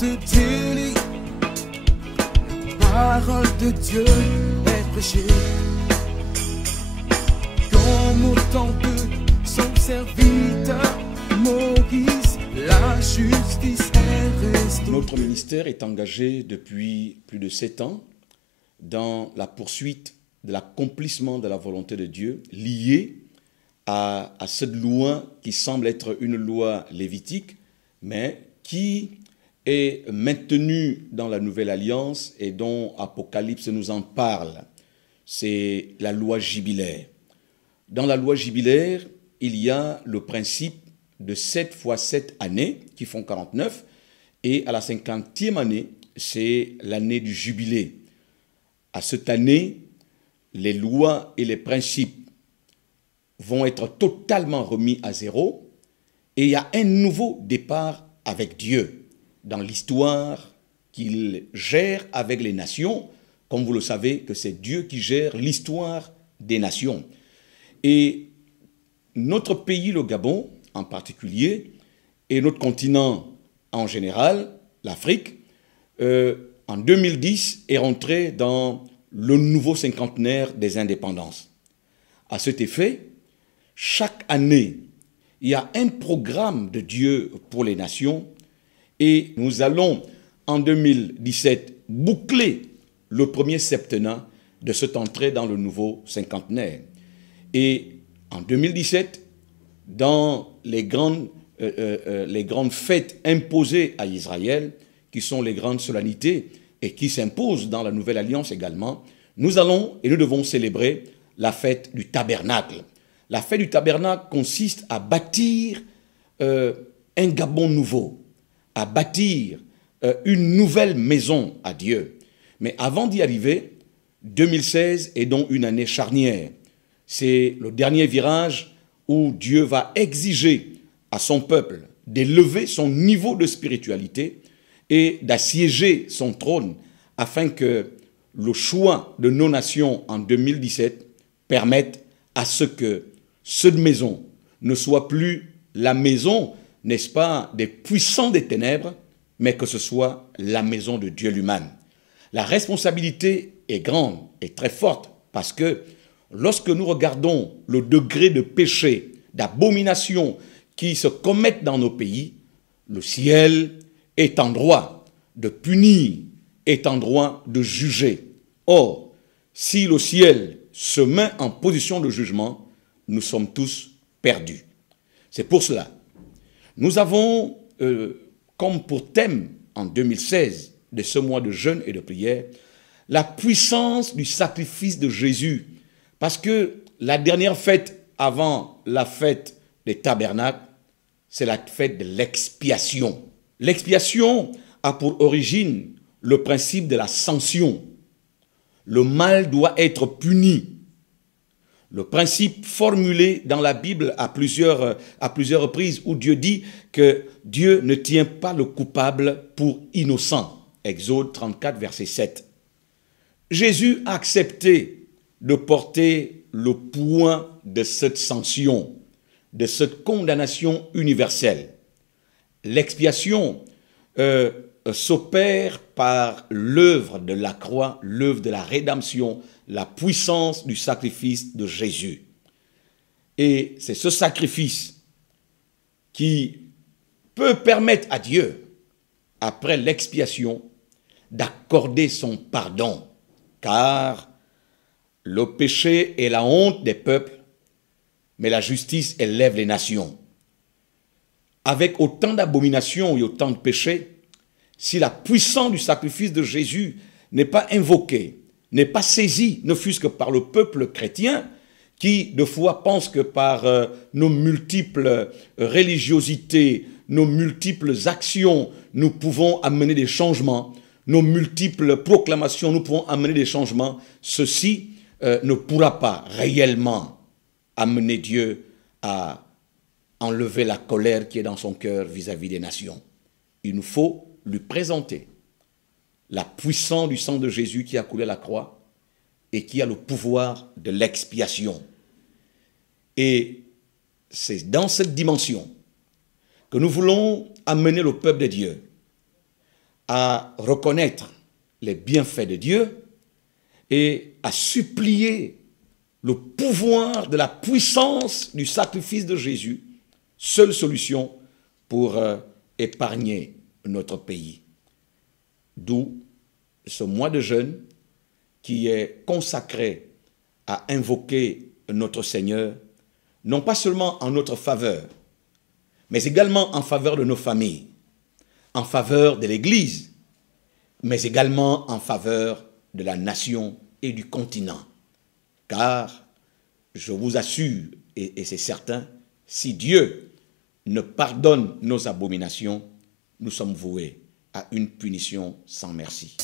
se délie, parole de Dieu est prêchée. Comme au temps de son serviteur Moïse, la justice est restaurée. Notre ministère est engagé depuis plus de 7 ans dans la poursuite de l'accomplissement de la volonté de Dieu liée à cette loi qui semble être une loi lévitique, mais qui est maintenue dans la Nouvelle Alliance et dont Apocalypse nous en parle. C'est la loi jubilaire. Dans la loi jubilaire, il y a le principe de 7 fois 7 années qui font 49, et à la 50e année, c'est l'année du jubilé. À cette année, les lois et les principes vont être totalement remis à zéro et il y a un nouveau départ avec Dieu dans l'histoire qu'il gère avec les nations. Comme vous le savez, que c'est Dieu qui gère l'histoire des nations. Et notre pays, le Gabon en particulier, et notre continent en général, l'Afrique, en 2010 est rentré dans le nouveau cinquantenaire des indépendances. À cet effet, chaque année, il y a un programme de Dieu pour les nations et nous allons en 2017 boucler le premier septennat de cette entrée dans le nouveau cinquantenaire. Et en 2017, dans les grandes fêtes imposées à Israël, qui sont les grandes solennités et qui s'imposent dans la Nouvelle Alliance également, nous allons et nous devons célébrer la fête du tabernacle. La fête du tabernacle consiste à bâtir un Gabon nouveau, à bâtir une nouvelle maison à Dieu. Mais avant d'y arriver, 2016 est donc une année charnière. C'est le dernier virage où Dieu va exiger à son peuple d'élever son niveau de spiritualité et d'assiéger son trône afin que le choix de nos nations en 2017 permette à ce que cette maison ne soit plus la maison, n'est-ce pas, des puissants des ténèbres, mais que ce soit la maison de Dieu lui-même. La responsabilité est grande et très forte parce que lorsque nous regardons le degré de péché, d'abomination qui se commettent dans nos pays, le ciel est en droit de punir, est en droit de juger. Or, si le ciel se met en position de jugement, nous sommes tous perdus. C'est pour cela. Nous avons, comme pour thème en 2016 de ce mois de jeûne et de prière, la puissance du sacrifice de Jésus. Parce que la dernière fête avant la fête des tabernacles, c'est la fête de l'expiation. L'expiation a pour origine le principe de la sanction. Le mal doit être puni. Le principe formulé dans la Bible à plusieurs reprises où Dieu dit que Dieu ne tient pas le coupable pour innocent. Exode 34, verset 7. Jésus a accepté de porter le poids de cette sanction, de cette condamnation universelle. L'expiation s'opère par l'œuvre de la croix, l'œuvre de la rédemption, la puissance du sacrifice de Jésus. Et c'est ce sacrifice qui peut permettre à Dieu, après l'expiation, d'accorder son pardon, car le péché est la honte des peuples, mais la justice élève les nations. Avec autant d'abominations et autant de péchés, si la puissance du sacrifice de Jésus n'est pas invoquée, n'est pas saisie, ne fût-ce que par le peuple chrétien, qui de fois pense que par nos multiples religiosités, nos multiples actions, nous pouvons amener des changements, nos multiples proclamations, nous pouvons amener des changements, ceci ne pourra pas réellement amener Dieu à enlever la colère qui est dans son cœur vis-à-vis des nations. Il nous faut lui présenter la puissance du sang de Jésus qui a coulé à la croix et qui a le pouvoir de l'expiation. Et c'est dans cette dimension que nous voulons amener le peuple de Dieu à reconnaître les bienfaits de Dieu et à supplier le pouvoir de la puissance du sacrifice de Jésus, seule solution pour épargner notre pays. D'où ce mois de jeûne qui est consacré à invoquer notre Seigneur, non pas seulement en notre faveur, mais également en faveur de nos familles, en faveur de l'Église, mais également en faveur de la nation et du continent. Car, je vous assure, et c'est certain, si Dieu ne pardonne nos abominations, nous sommes voués à une punition sans merci.